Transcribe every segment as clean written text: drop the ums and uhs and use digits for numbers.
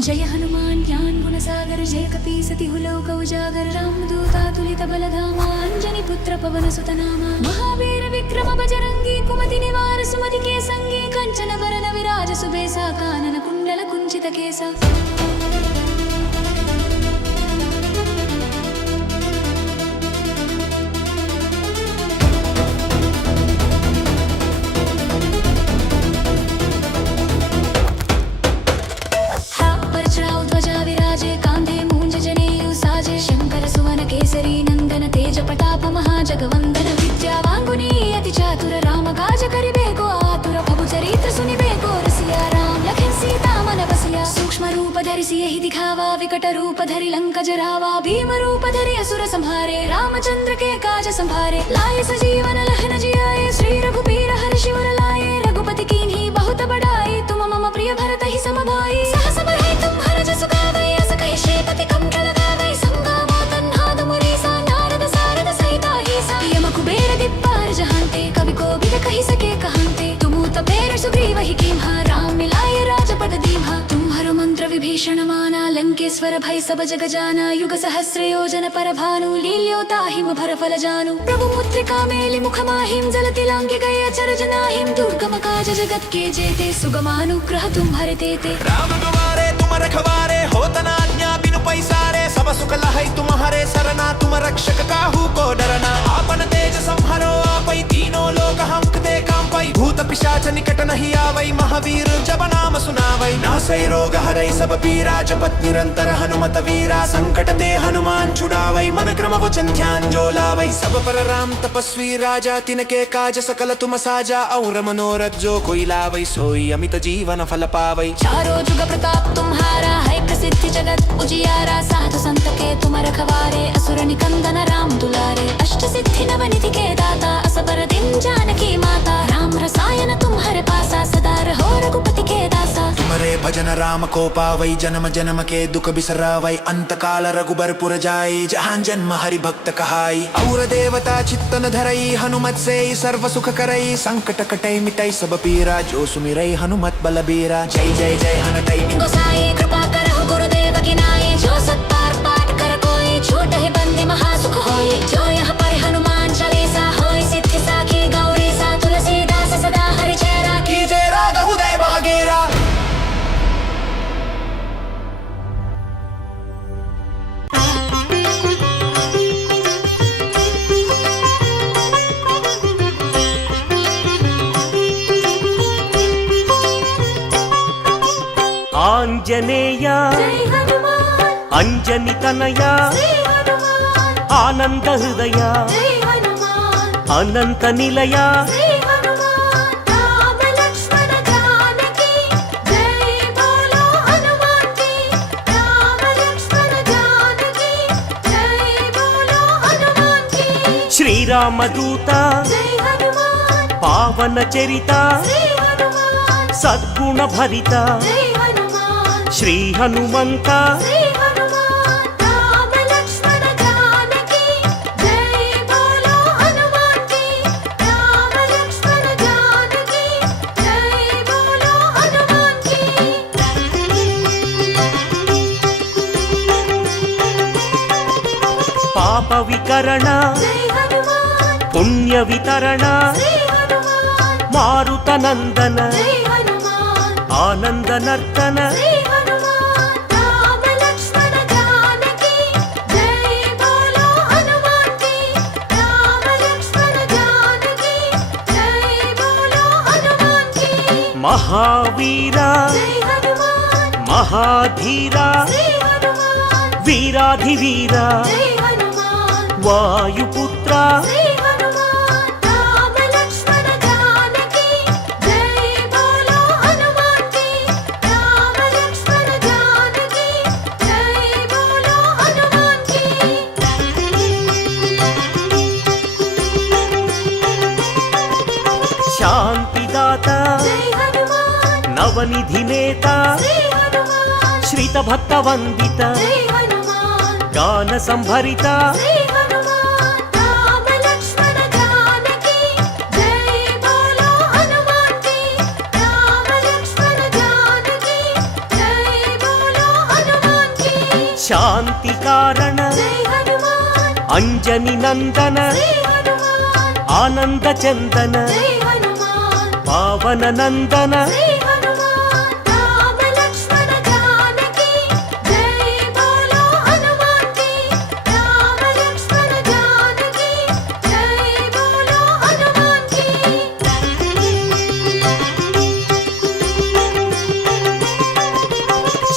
जय हनुमान ज्ञान गुण सागर जय कपीसति हुलोक उजागर रामदूतातुलित बलधामा अंजनी पुत्र पवन सुत नामा महावीर विक्रम बजरंगी कुमति निवार सुमति के संगी कंचन वरन विराज सुबेसा कानन कुंडल कुंचित केसा जगवंदन विद्यावांगुनी अति चातुर राम काज करिबेको आतुर प्रभु चरित्र सुनिबेको रसिया राम लखन सीता मन बसिया सूक्ष्म रूप धरि सियहि दिखावा विकट रूप धरि लंक जरावा भीम रूप धरि असुर संहारे रामचंद्र के काज संभारे लाए सजीवन लखन जियाए श्री रघुबीर हर्षि उर लाए रघुपति कीन्ही बहुत बड़ाई तुम मम प्रिय भरत ही सम भाई सहस बरहि तुम हर जस गावै अस कहि श्रीपति कंठ लगावै संगामो तन्हाद मुरीसा नारद सारद सहिता यम कुबेर दिप्पार जहांते कवि को भी कही सके कहंते तुम तपेर सुग्रीव ही कीम्हा राम मिलाए राजपद दीम्हा तुम्हारो मंत्र विभीषण माना लंकेश्वर भय सब जग जाना युग सहस्र योजन पर भानु लील्यो ताहिम भर फल जानु प्रभु मुद्रिका मेलि मुख माहिम जलति लांघ्य गए अचरज नाहिम दुर्गम काज जगत के जेते सुगमानुग्रह तुम्हारे तेते राम दुआरे तुम रखवारे होत न आज्ञा बिनु पैसारे सब सुख लहै तुम्हारे सरना तुम रक्षक काहू को डरना आपन तेज संहरो आपै तीनों लोक हंकते कांपै भूत पिशाच निकट नहीं आवै महावीर जब नाम सुनावै नासै रोग हरै सब पीरा जपत निरंतर हनुमत वीरा संकट ते हनुमान छुड़ावै मन क्रम वचन ध्यान जो लावै सब पर राम तपस्वी राजा तिनके काज सकल तुम साजा और मनोरथ जो कोई लावै सोई अमित जीवन फल पावै चारों जुग प्रताप तुम्हारा है प्रसिद्धि जगत उजियारा साधु संत के तुम रखवारे असुर निकंदन राम दुलारे अष्ट सिद्धि नव निधि के दाता असबर दिन जानकी माता राम रसायन तुम्हारे पासा सदा रहो रघुपति के दासा तुम्हारे भजन राम को पावै जन्म जन्म के दुख बिसरावै अंत काल रघुबर पुर जाई जहां जन्म हरि भक्त कहाई और देवता चित्तन धरई हनुमत से सर्व सुख करई संकट कटै मिटै सब पीरा जो सुमिरै हनुमत बलबीरा जय जय जय हनुमत गोसाई कृपा करहु गुरुदेव की नाई जो सत बार पाठ कर कोई छूट है बंदे महासुख होई जो यहाँ पर हनुमान चालीसा होई सिद्धि साखी गौरी सा तुलसीदास सदा हरि चेरा की जय राघव उदय भागेरा ఆంజనేయ అంజని తనయ ఆనంద హృదయ అనంత నిలయ శ్రీరామదూత పావన చరిత సద్గుణ భరిత श्री हनुमंत पाप विकरण पुण्य वितरण मारुत नंदन आनंद नर्तन महावीरा महाधीरा वीराधिवीरा वायुपुत्रा शांतिदाता नवनिधि नेता श्रित भक्त वंदिता गान संभरिता శాంతి కారణ జై హనుమాన్ అంజని నందన శ్రీ హనుమాన్ ఆనంద చందన జై హనుమాన్ పావన నందన శ్రీ హనుమాన్ రామ లక్ష్మణ జానకి జై బోలో హనుమాన్ కి రామ లక్ష్మణ జానకి జై బోలో హనుమాన్ కి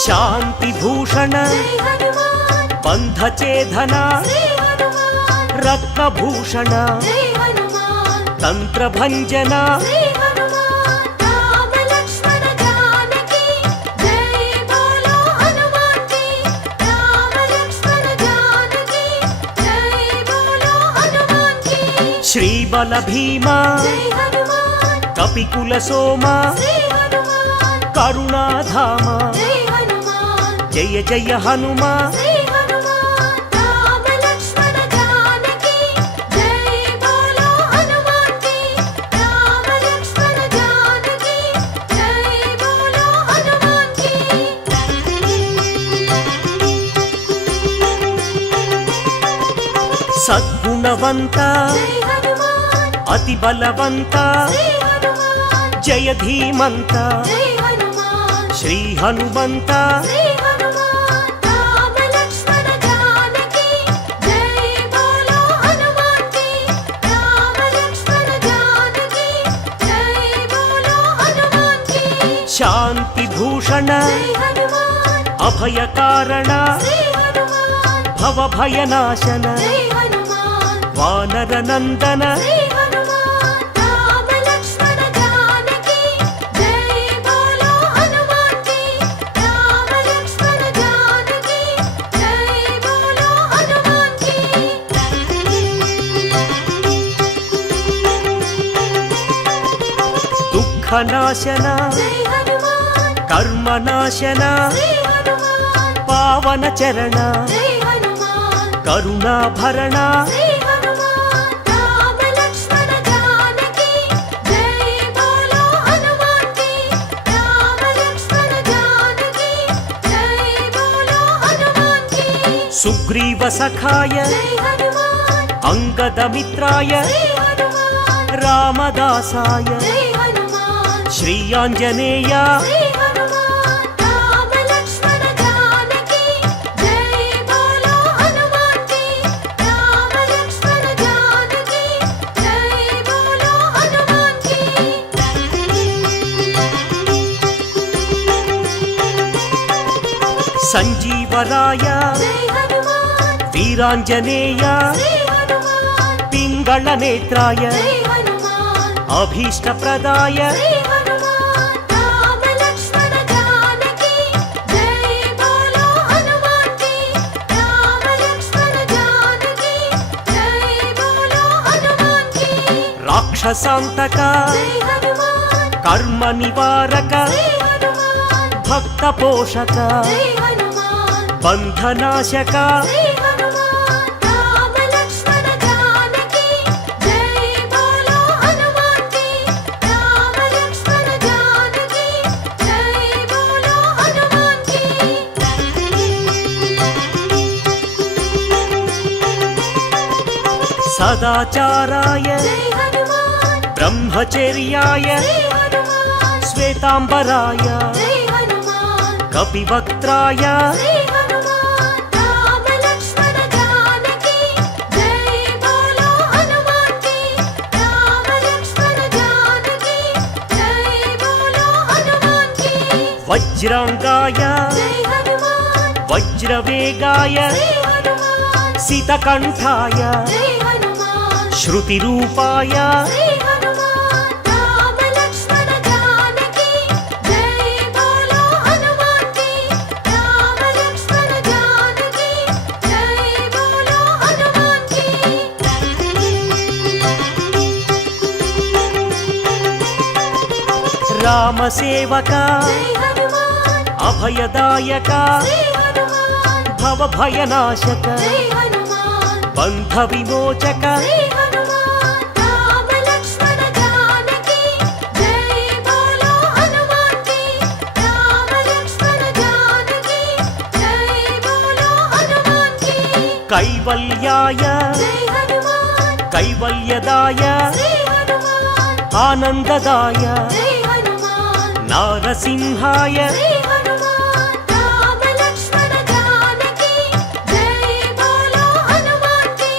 శాంతి భూషణ జై హనుమాన్ బంధ ఛేదన శ్రీ హనుమాన్ రత్నభూషణ జై హనుమాన్ తంత్ర భంజన శ్రీ హనుమాన్ రామ లక్ష్మణ జానకి జై బోలో హనుమాన్ కి రామ లక్ష్మణ జానకి జై బోలో హనుమాన్ కి శ్రీబల భీమ జై హనుమాన్ కపికుల సోమ శ్రీ హనుమాన్ కరుణాధామ జై హనుమాన్ జయ జయ హనుమ శ్రీ హనుమాన్ రామ లక్ష్మణ జానకి జై బోలో హనుమాన్ కి రామ లక్ష్మణ జానకి జై బోలో హనుమాన్ కి సద్గుణవంత జై హనుమాన్ అతి బలవంత శ్రీ హనుమాన్ జయ ధీమంత జై హనుమాన్ శ్రీ హనుమంత శ్రీ హనుమాన్ రామ లక్ష్మణ జానకి జై బోలో హనుమాన్ కి రామ లక్ష్మణ జానకి జై బోలో హనుమాన్ కి శాంతి భూషణ జై హనుమాన్ అభయ కారణ శ్రీ హనుమాన్ భవభయనాశన జై హనుమాన్ వానర నందన శ్రీ హనుమాన్ రామ లక్ష్మణ జానకి జై బోలో హనుమాన్ కి రామ లక్ష్మణ జానకి జై బోలో హనుమాన్ కి దుఃఖనాశన జై హనుమాన్ కర్మనాశన శ్రీ హనుమాన్ పావన చరణ జై హనుమాన్ కరుణాభరణ శ్రీ హనుమాన్ రామ లక్ష్మణ జానకి జై బోలో హనుమాన్ కి రామ లక్ష్మణ జానకి జై బోలో హనుమాన్ కి సుగ్రీవ సఖాయ జై హనుమాన్ అంగద మిత్రాయ శ్రీ హనుమాన్ రామదాసాయ జై హనుమాన్ శ్రీ ఆంజనేయ శ్రీ హనుమాన్ రామ లక్ష్మణ జానకి జై బోలో హనుమాన్ కి రామ లక్ష్మణ జానకి జై బోలో హనుమాన్ కి సంజీవరాయ జై హనుమాన్ వీరాంజనేయ శ్రీ హనుమాన్ పింగళ నేత్రాయ జై హనుమాన్ అభీష్ట ప్రదాయ శ్రీ హనుమాన్ రామ లక్ష్మణ జానకి జై బోలో హనుమాన్ కి రామ లక్ష్మణ జానకి జై బోలో హనుమాన్ కి రాక్షసాంతక జై హనుమాన్ కర్మ నివారక శ్రీ హనుమాన్ భక్త పోషక జై హనుమాన్ బంధనాశక శ్రీ హనుమాన్ రామ లక్ష్మణ జానకి జై బోలో హనుమాన్ కి రామ లక్ష్మణ జానకి జై బోలో హనుమాన్ కి సదాచారాయ జై హనుమాన్ బ్రహ్మచర్యాయ శ్రీ హనుమాన్ శ్వేతాంబరాయ జై హనుమాన్ కపివక్త్రాయ శ్రీ హనుమాన్ రామ లక్ష్మణ జానకి జై బోలో హనుమాన్ కి రామ లక్ష్మణ జానకి జై బోలో హనుమాన్ కి వజ్రాంగాయ జై హనుమాన్ వజ్రవేగాయ శ్రీ హనుమాన్ సితకంఠాయ జై హనుమాన్ శృతి రూపాయ శ్రీ హనుమాన్ రామ లక్ష్మణ జానకి జై బోలో హనుమాన్ కి రామ లక్ష్మణ జానకి జై బోలో హనుమాన్ కి రామ సేవక జై హనుమాన్ అభయదాయక శ్రీ హనుమాన్ భవభయనాశక జై హనుమాన్ బంధ విమోచక శ్రీ హనుమాన్ రామ లక్ష్మణ జానకి జై బోలో హనుమాన్ కి రామ లక్ష్మణ జానకి జై బోలో కైవల్యాయ జై హనుమాన్ కైవల్యదాయ శ్రీ హనుమాన్ ఆనందదాయ జై హనుమాన్ నారసింహాయ శ్రీ హనుమాన్ రామ లక్ష్మణ జానకి జై బోలో హనుమాన్ కి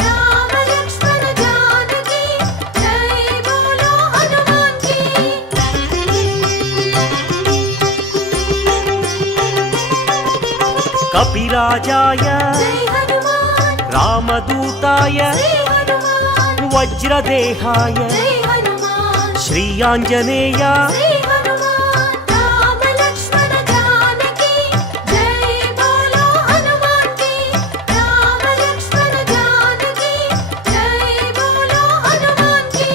రామ లక్ష్మణ జానకి జై బోలో హనుమాన్ కి కపిరాజాయ జై హనుమాన్ రామదూతాయ శ్రీ హనుమాన్ వజ్రదేహాయ జై హనుమాన్ శ్రీయాంజనేయ శ్రీ హనుమాన్ రామ లక్ష్మణ జానకి జై బోలో హనుమాన్ కి రామ లక్ష్మణ జానకి జై బోలో హనుమాన్ కి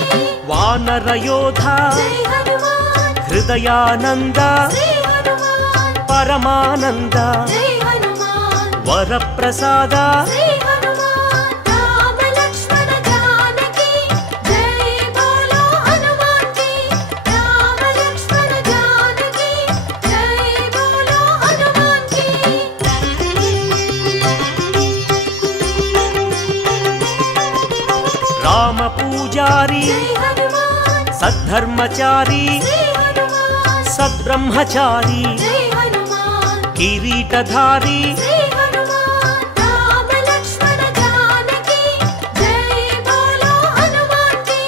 వానరయోధ జై హనుమాన్ హృదయానంద శ్రీ హనుమాన్ పరమానంద జై హనుమాన్ వరప్రసాద శ్రీ హనుమాన్ రామ లక్ష్మణ జానకి జై బోలో హనుమాన్ కి రామ లక్ష్మణ జానకి జై బోలో హనుమాన్ కి రామ పూజారి జై హనుమాన్ సద్ధర్మచారి శ్రీ హనుమాన్ సద్బ్రహ్మచారి జై హనుమాన్ కిరీటధారి శ్రీ హనుమాన్ రామ లక్ష్మణ జానకి జై బోలో హనుమాన్ కి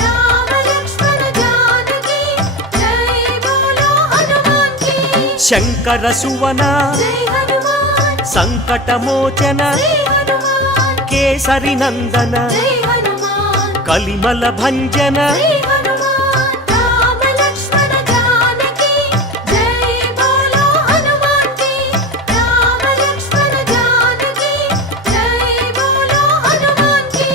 రామ లక్ష్మణ జానకి జై బోలో హనుమాన్ కి శంకర సువన జై హనుమాన్ సంకటమోచన శ్రీ హనుమాన్ కేసరి నందన జై హనుమాన్ కలిమల భంజన శ్రీ హనుమాన్ రామ లక్ష్మణ జానకి జై బోలో హనుమాన్ కి రామ లక్ష్మణ జానకి జై బోలో హనుమాన్ కి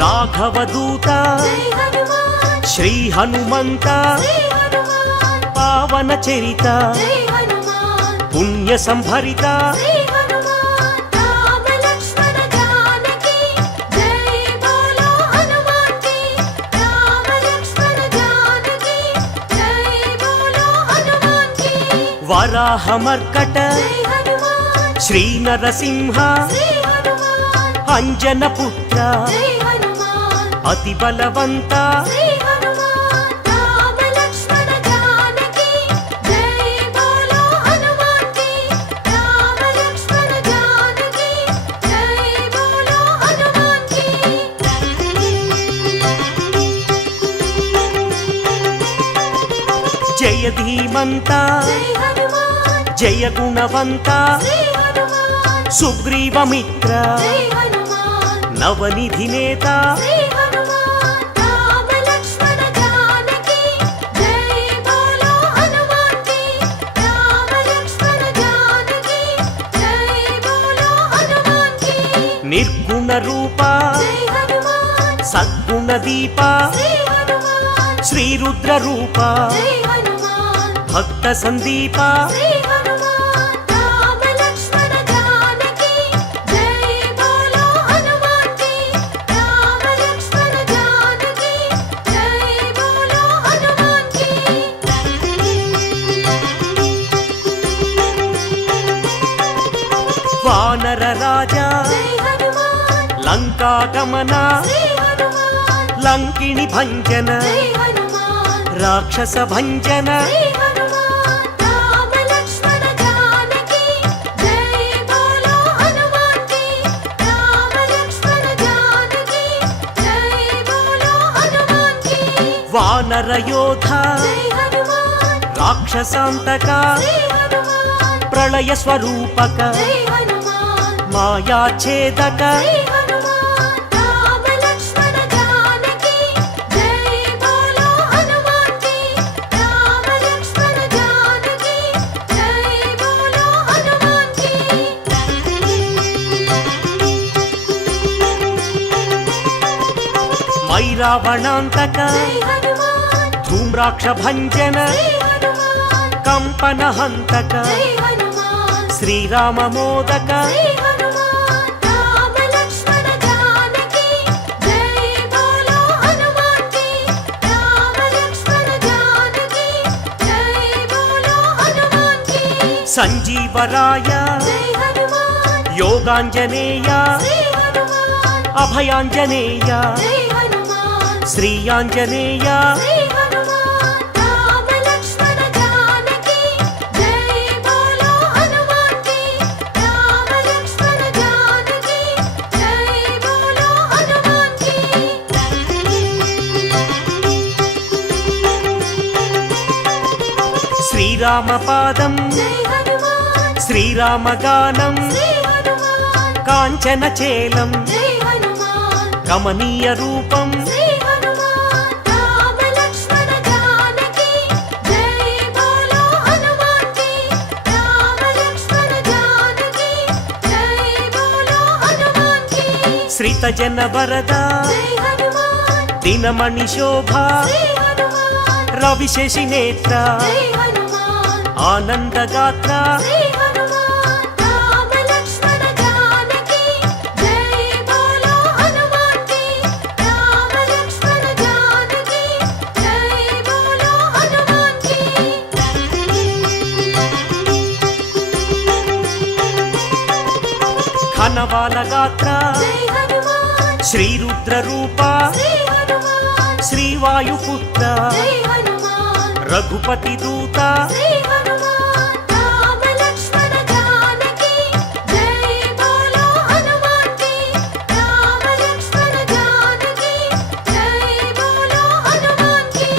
రాఘవదూత జై హనుమాన్ శ్రీ హనుమంత శ్రీ హనుమాన్ పావన చరిత జై హనుమాన్ పుణ్య సంభరిత శ్రీ హనుమాన్ రామ లక్ష్మణ జానకి జై బోలో హనుమాన్ కి రామ లక్ష్మణ జానకి జై బోలో హనుమాన్ కి వరాహమర్కట జై హనుమాన్ శ్రీ నరసింహ శ్రీ హనుమాన్ అంజన పుత్ర జై హనుమాన్ అతి బలవంత శ్రీ హనుమాన్ రామ లక్ష్మణ జానకి జై బోలో హనుమాన్ కి రామ లక్ష్మణ జానకి జై బోలో హనుమాన్ కి జయ ధీమంత జై హనుమాన్ జయ గుణవంత శ్రీ హనుమాన్ సుగ్రీవమిత్ర జై హనుమాన్ నవనిధి నేత శ్రీ హనుమాన్ రామ లక్ష్మణ జానకి జై బోలో హనుమాన్ కి రామ లక్ష్మణ జానకి జై బోలో హనుమాన్ కి నిర్గుణ రూప జై హనుమాన్ సద్గుణ దీప శ్రీ హనుమాన్ శ్రీరుద్ర రూప జై హనుమాన్ భక్త సందీప శ్రీ హనుమాన్ రామ లక్ష్మణ జానకి జై బోలో హనుమాన్ కి రామ లక్ష్మణ జానకి జై బోలో హనుమాన్ కి వానర రాజా జై హనుమాన్ లంకాగమన శ్రీ హనుమాన్ లంకిణి భంజన జై హనుమాన్ రాక్షస భంజన శ్రీ హనుమాన్ రామ లక్ష్మణ జానకి జై బోలో హనుమాన్ కి రామ లక్ష్మణ జానకి జై బోలో హనుమాన్ కి వానర యోధ జై హనుమాన్ రాక్షసాంతక శ్రీ హనుమాన్ ప్రళయ స్వరూపక జై హనుమాన్ మాయాఛేదక శ్రీ హనుమాన్ రామ లక్ష్మణ జానకి జై బోలో హనుమాన్ కి రామ లక్ష్మణ జానకి జై బోలో హనుమాన్ కి మైరావణాంతక జై హనుమాన్ ధూమ్రాక్ష భంజన శ్రీ హనుమాన్ కంపన హంతక జై హనుమాన్ శ్రీరామ మోదక శ్రీ హనుమాన్ రామ లక్ష్మణ జానకి జై బోలో హనుమాన్ కి రామ లక్ష్మణ జానకి జై బోలో సంజీవరాయ జై హనుమాన్ యోగాంజనేయ శ్రీ హనుమాన్ అభయాంజనేయ జై హనుమాన్ శ్రీ ఆంజనేయ శ్రీ హనుమాన్ రామ లక్ష్మణ జానకి జై బోలో హనుమాన్ కి రామ లక్ష్మణ జానకి జై బోలో హనుమాన్ కి శ్రీరామ పాదం జై హనుమాన్ శ్రీరామగానం శ్రీ హనుమాన్ కాంచన చేలం జై హనుమాన్ కమనీయ రూపం శ్రీ హనుమాన్ రామ లక్ష్మణ జానకి జై బోలో హనుమాన్ కి రామ లక్ష్మణ జానకి జై బోలో హనుమాన్ కి శ్రిత జన వరద జై హనుమాన్ దినమణి శోభ శ్రీ హనుమాన్ రవిశేషి నేత్ర జై హనుమాన్ ఆనందగాత్ర శ్రీ హనుమాన్ రామ లక్ష్మణ జానకి జై బోలో హనుమాన్ కి రామ లక్ష్మణ జానకి జై బోలో హనుమాన్ కి ఖనవాల గాత్ర జై హనుమాన్ శ్రీరుద్ర రూప శ్రీ హనుమాన్ శ్రీవాయుపుత్ర జై హనుమాన్ రఘుపతి దూత శ్రీ హనుమాన్ రామ లక్ష్మణ జానకి జై బోలో హనుమాన్ కి రామ లక్ష్మణ జానకి జై బోలో హనుమాన్ కి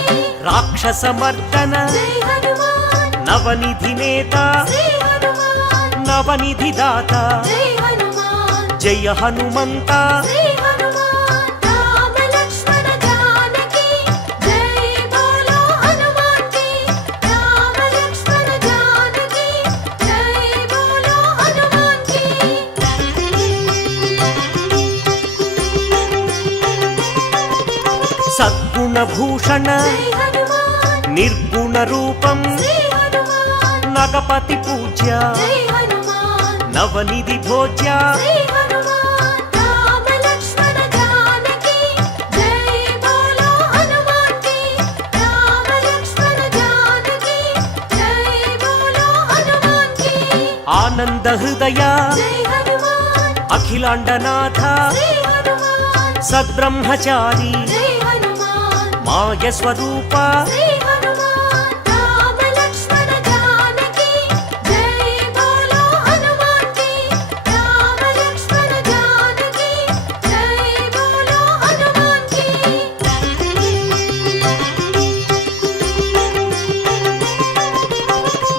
రాక్షసమర్దన జై హనుమాన్ నవనిధి నేత శ్రీ హనుమాన్ నవనిధి దాత జై హనుమాన్ జయ హనుమంత శ్రీ హనుమాన్ రామ లక్ష్మణ జానకి జై బోలో హనుమాన్ కి రామ లక్ష్మణ జానకి జై బోలో హనుమాన్ కి సద్గుణ భూషణ జై హనుమాన్ నిర్గుణ రూపం శ్రీ హనుమాన్ నగపతి పూజ్య జై హనుమాన్ నవనిధి భోజ్య శ్రీ హనుమాన్ రామ లక్ష్మణ జానకి జై బోలో హనుమాన్ కి రామ లక్ష్మణ జానకి జై బోలో హనుమాన్ కి ఆనంద హృదయ జై హనుమాన్ అఖిలాండనాథ శ్రీ హనుమాన్ సద్బ్రహ్మచారి జై హనుమాన్ మాయ స్వరూప శ్రీ హనుమాన్ రామ లక్ష్మణ జానకి జై బోలో హనుమాన్ కి రామ లక్ష్మణ జానకి జై బోలో హనుమాన్ కి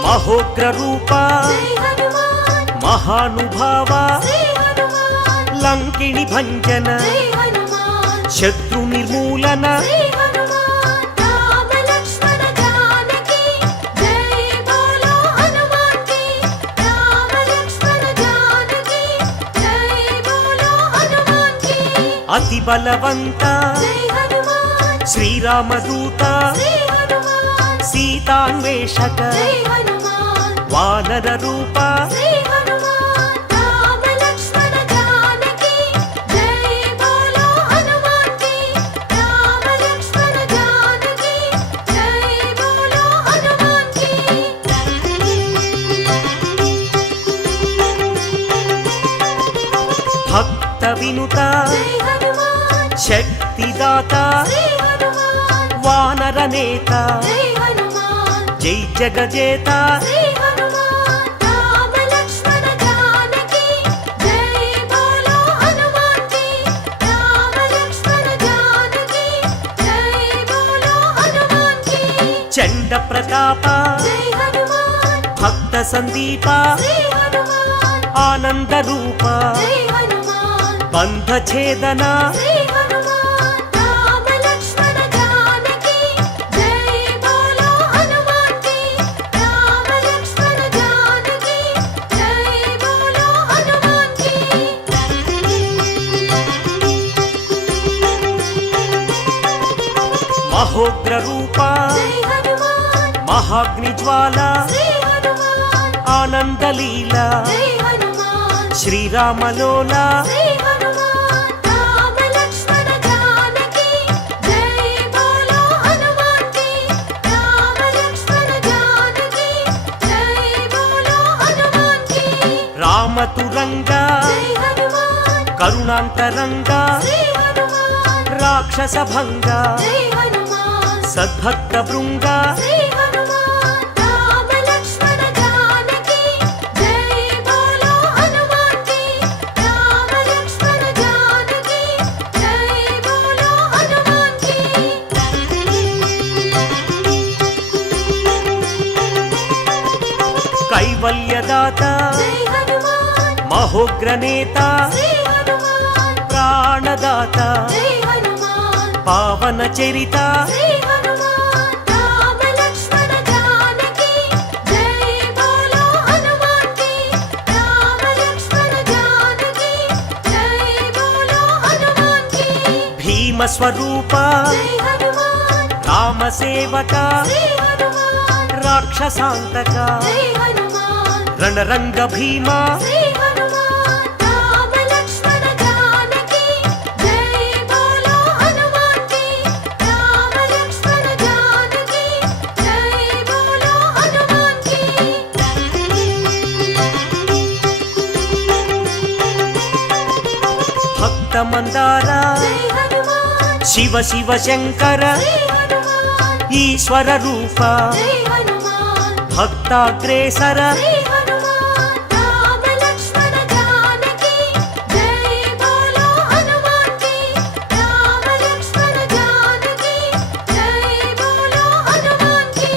మహోగ్ర రూప జై హనుమాన్ మహానుభావ శ్రీ హనుమాన్ లంకిణి భంజన జై హనుమాన్ శత్రు నిర్మూలన శ్రీ హనుమాన్ రామ లక్ష్మణ జానకి జై బోలో హనుమాన్ కి రామ లక్ష్మణ జానకి జై బోలో హనుమాన్ కి అతి బలవంత జై హనుమాన్ శ్రీరామదూత శ్రీ హనుమాన్ సీతాన్వేషక జై హనుమాన్ వానర రూప శ్రీ హనుమాన్ రామ లక్ష్మణ జానకి జై బోలో హనుమాన్ కి రామ లక్ష్మణ జానకి జై బోలో హనుమాన్ కి భక్త వినుత జై హనుమాన్ శక్తిదాత శ్రీ హనుమాన్ వానర నేత జై హనుమాన్ జై జగజేత శ్రీ హనుమాన్ రామ లక్ష్మణ జానకి జై బోలో హనుమాన్ కి రామ లక్ష్మణ జానకి జై బోలో హనుమాన్ కి చండ ప్రతాప జై హనుమాన్ భక్త సందీప శ్రీ హనుమాన్ ఆనంద రూప జై హనుమాన్ బంధ ఛేదన శ్రీ హనుమాన్ రామ లక్ష్మణ జానకి జై బోలో హనుమాన్ కి రామ లక్ష్మణ జానకి జై బోలో హనుమాన్ కి మహోగ్ర రూప జై హనుమాన్ మహాగ్ని జ్వాల శ్రీ హనుమాన్ ఆనందలీల జై హనుమాన్ శ్రీరామలోల శ్రీ హనుమాన్ రామ లక్ష్మణ జానకి జై బోలో హనుమాన్ కి రామ లక్ష్మణ జానకి జై బోలో కామతురంగా జై హనుమాన్ కరుణాంతరంగా శ్రీ హనుమాన్ రాక్షస భంగా జై హనుమాన్ సద్భక్త బృంగా శ్రీ హనుమాన్ రామ లక్ష్మణ జానకి జై బోలో హనుమాన్ కి రామ లక్ష్మణ జానకి జై బోలో హనుమాన్ కి కైవల్యదాత జై హనుమాన్ మహోగ్రనేత శ్రీ హనుమాన్ ప్రాణదాత జై హనుమాన్ పావన చరిత శ్రీ హనుమాన్ రామ లక్ష్మణ జానకి జై బోలో హనుమాన్ కి రామ లక్ష్మణ జానకి జై బోలో హనుమాన్ కి భీమ స్వరూప జై హనుమాన్ రామ సేవక శ్రీ హనుమాన్ రాక్షసాంతక జై హనుమాన్ రణరంగ భీమ శ్రీ హనుమాన్ రామ లక్ష్మణ జానకి జై బోలో హనుమాన్ కి రామ లక్ష్మణ జానకి జై బోలో హనుమాన్ కి భక్త మందార జై హనుమాన్ శివ శివ శంకర శ్రీ హనుమాన్ ఈశ్వర రూప జై హనుమాన్ భక్తాగ్రేసర శ్రీ హనుమాన్ రామ లక్ష్మణ జానకి జై బోలో హనుమాన్ కి రామ లక్ష్మణ జానకి జై బోలో హనుమాన్ కి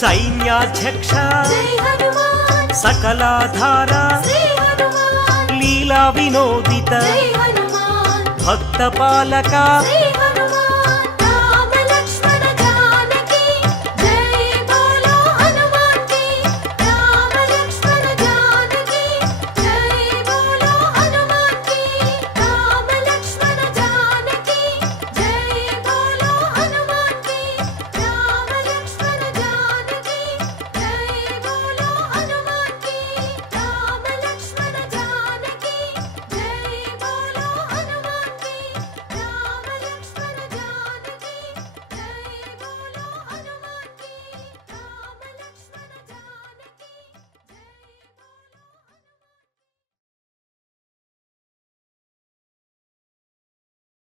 సైన్యాధ్యక్ష జై హనుమాన్ సకలాధార శ్రీ హనుమాన్ లీలా వినోదిత జై హనుమాన్ భక్త పాలక శ్రీ